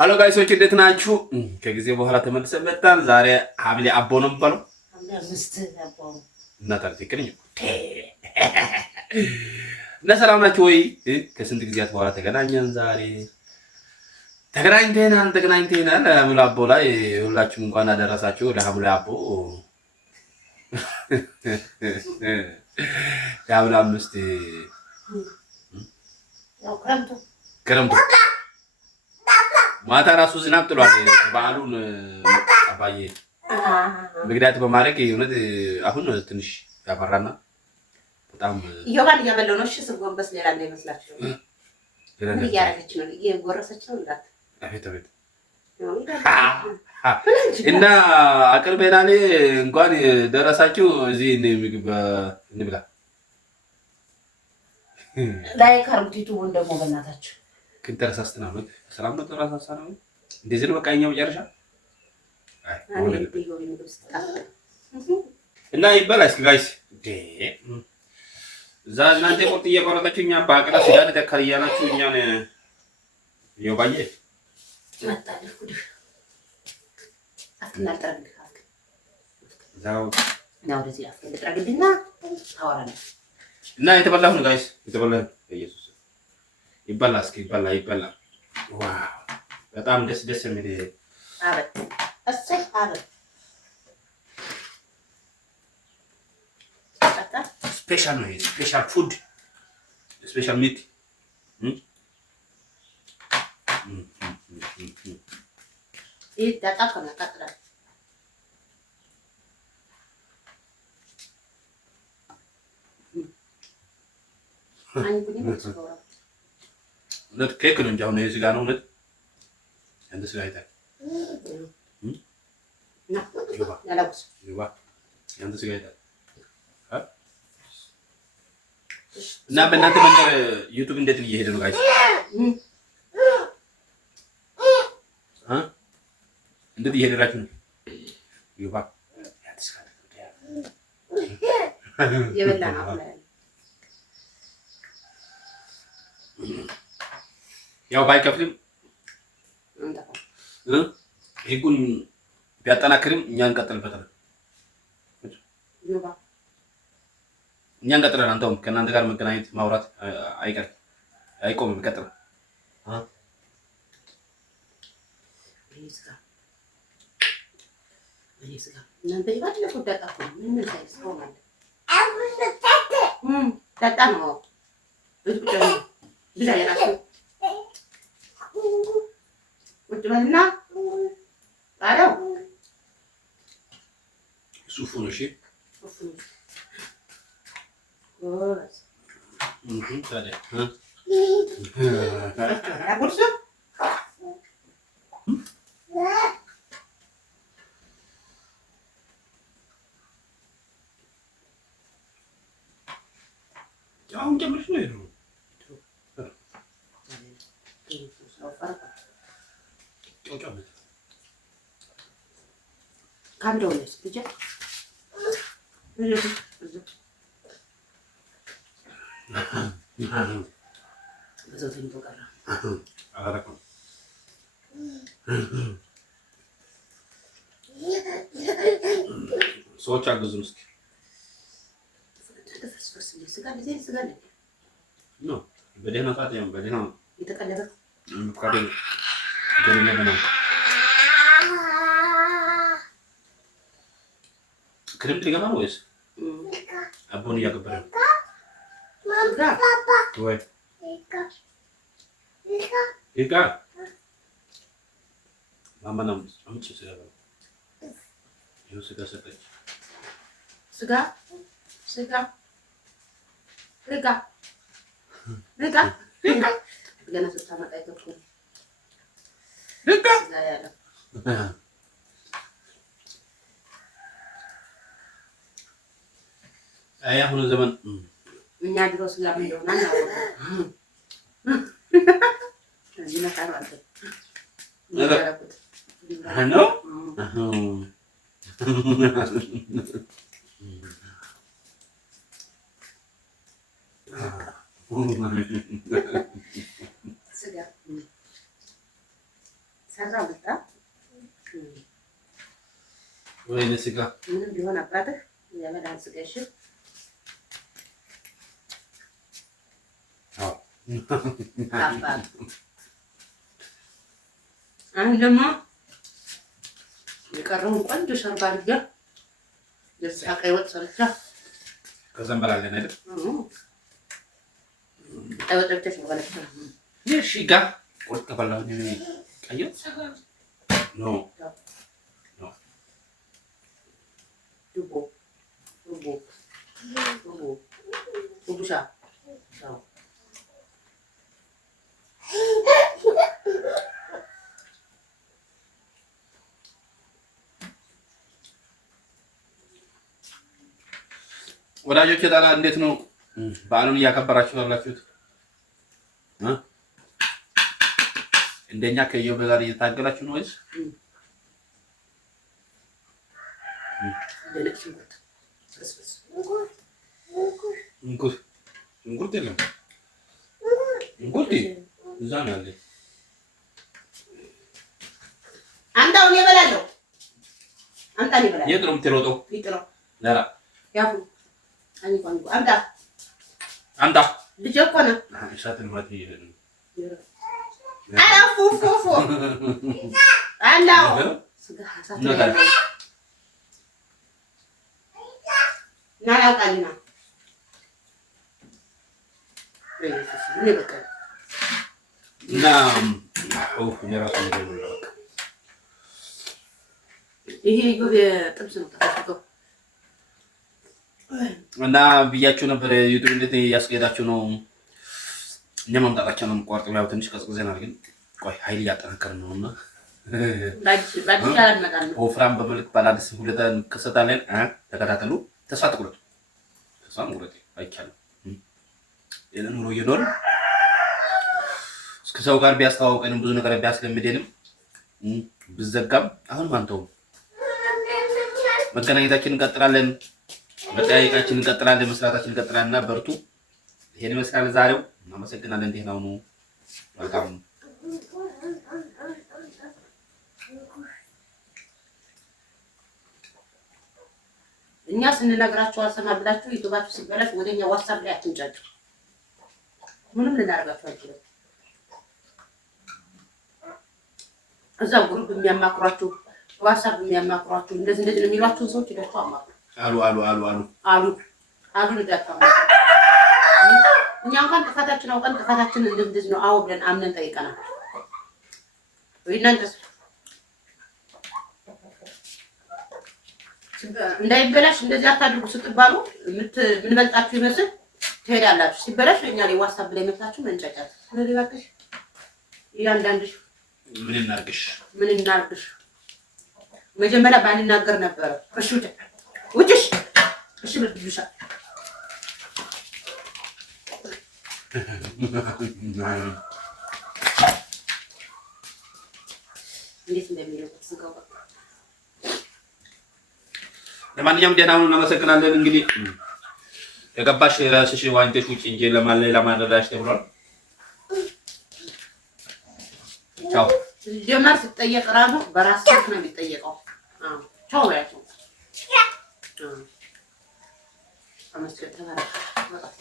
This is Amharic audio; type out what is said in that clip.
ሄሎ ጋይሶች እንዴት ናችሁ? ከጊዜ በኋላ ተመልሰን መጣን። ዛሬ ሐምሌ አቦ ነው የሚባለው። ሐምሌ 5 አቦ እና ታርቲክኝ እና ሰላም ናችሁ ወይ? ከስንት ጊዜያት በኋላ ተገናኘን። ዛሬ ተገናኝተናል። ሐምሌ አቦ ላይ ሁላችሁም እንኳን አደረሳችሁ ለሐምሌ አቦ። ሐምሌ 5 ያው ክረምቱ ማታ ራሱ ዝናብ ጥሏል። በዓሉን አባዬ ምክንያት በማድረግ የእውነት አሁን ትንሽ ያፈራና በጣም ይዮባን እያበለው ነው። እሺ ስጎንበስ ሌላ እንዳይመስላችሁ። ምን እያደረገች ነው? እየጎረሰች ነው እንዳት አቤት እና አቅርበናል። እንኳን ደረሳችሁ። እዚህ ምግብ እንብላ ላይ ካርቡት ዩቲዩብን ደግሞ በእናታችሁ ግን ተረሳስተና ነው። ሰላም ነው ተረሳስተና ነው። እንደዚህ ነው በቃ እኛው መጨረሻ እና ይበላ እስኪ ጋይስ እዛ እናንተ ቁርጥ እየቆረጣችሁ እኛ ባቀላ ስጋን ተከል እያላችሁ እኛን ይወባዬ መጣልኩ አትናጠርግ ዛው ነው ወደዚህ አስቀምጥራግድና ታወራለህ እና የተበላሁ ነው ጋይስ የተበላሁ በኢየሱስ ይበላ እስኪ ይበላ ዋው በጣም ደስ የሚል አበት እሰይ አበት ስፔሻል ነው። ስፔሻል ፉድ ስፔሻል ሚት ይህ ዳጣ ከመጣጥራ ነት ኬክ ነው እንጂ አሁን የስጋ ነው ነት እንደ ስጋ አይታል ያንተ ስጋ አይታል እና በእናንተ መንገር ዩቲዩብ እንዴት እየሄደ ነው ጋይስ? እንዴት እየሄዳችሁ ነው? ይባ ያንተ ስጋ የበላ ነው ያው ባይከፍልም ህጉን ቢያጠናክርም እኛ እንቀጥልበታለን። እኛ እንቀጥላለን። አንተውም ከእናንተ ጋር መገናኘት ማውራት አይቆምም፣ ይቀጥላል። እናንተ ይባል ዳጣ ምን ሳይስ ሆናል ዳጣ ነው ብላ የራሱ ቁጭ በልና አለው ሱፉ ነው። እሺ ታዲያ አሁን ጀምረሽ ነው የሄደው ካምዶስ ልጅ ሰዎች አግዙን እስኪ በደህና ሰዓት ያው በደህና የተቀለበ ክረምት ሊገባ ነው ወይስ አቦን እያገበረ ነው? ወይ ይጋ ማማና አምጪ ስጋ ነው። ይኸው ስጋ ሰጠች። ስጋ ገና ስታመጣ ይተኩ አሁን ዘመን እኛ ድሮ ስጋ ምን እንደሆነ ነው ሰራ መጣ ወይኔ ስጋ ምንም ቢሆን አባትህ ያበላል ስጋ። እሺ አባት አሁን ደግሞ የቀረውን ቆንጆ ሸርባ አድርጋ ለዚህ ቀይ ወጥ ሰርቻ ከዛም በላለን አይደል? ቀይ ወጥ ብቻ ማለት ነው። እሺ ጋር ወጥ ከበላው ነው ቀይ ወጥ ኖ ዱቦ ቡቡሻ ወዳጆች ታዲያ እንዴት ነው በዓሉን እያከበራችሁ ያላችሁት? እንደኛ ከየው ጋር እየታገላችሁ ነው ወይስ እንቁርት የለም? እንቁርት እዛ ነው ያለ። አንተውን የበላለሁ አንተን ይበላል። የት ነው የምትሮጠው? ይጥራው ለራ ያፉ አንተ አንተ ልጅ እኮ ነው። እሳትን ማለት ይሄን አላፉ ፉፉ አላው ስጋ ሀሳብ ናላውቃልና እና የራሱ ነገር ነው። ይሄ የጥብስ ነው ተፈጥሮ እና ብያችሁ ነበር ዩቲዩብ እንዴት ያስቀዳችሁ ነው። እኛ ማምጣታችን ነው የምቆርጠው። ያው ትንሽ ቀዝቅዘናል፣ ግን ቆይ ኃይል እያጠናከርን ነውና ወፍራም በመልክ ባላደስ ሁለታን ከሰታለን። ተከታተሉ። ተስፋ ትቁረጡ። ተስፋ መቁረጥ አይቻልም። የለ ኑሮ እየኖርን እስከ ሰው ጋር ቢያስተዋውቀንም ብዙ ነገር ቢያስለምደንም ብዘጋም አሁን አንተው መገናኘታችንን እንቀጥላለን። መጠያየቃችንን እንቀጥላለን። መስራታችንን እንቀጥላለንና በርቱ። ይሄን ይመስላል ዛሬው። እናመሰግናለን። ደህና ሁኑ። መልካም እኛ ስንነግራችሁ አልሰማ ብላችሁ ዩቲዩባችሁ ሲበላሽ ወደኛ ዋትስአፕ ላይ አትንጫጩ። ምንም ልናደርጋችሁ አንችልም። እዛ ግሩፕ የሚያማክሯችሁ ዋትስአፕ የሚያማክሯችሁ እንደዚህ ነው የሚሏችሁ ሰዎች ደርሶ አማክሩ። አሉ ልዳታማ እኛ እንኳን ጥፋታችን አውቀን ጥፋታችን እንደዚህ ነው አዎ ብለን አምነን ጠይቀናል። ወይናንተስ እንዳይበላሽ እንደዚህ አታድርጉ ስትባሉ ምን በልጣችሁ ይመስል ትሄዳላችሁ። ሲበላሽ እኛ ላይ ዋትስአፕ ላይ መጣችሁ መንጫጫት። ስለዚህ እባክሽ እያንዳንድሽ ምን እናርግሽ መጀመሪያ ባንናገር ነበር። እሺ ውጭሽ እሺ ብልብሻ እንዴት እንደሚለቁት ስጋው ለማንኛውም ደህና ሁኑ። እናመሰግናለን። እንግዲህ የገባሽ ራስሽ ዋንተሽ ውጪ እንጂ ለማድረዳሽ ተብሏል። ቻው። ጀመር ስትጠየቅ ራሱ በራስ ነው የሚጠየቀው። ቻው ያቸው አመስገን ተባረክ።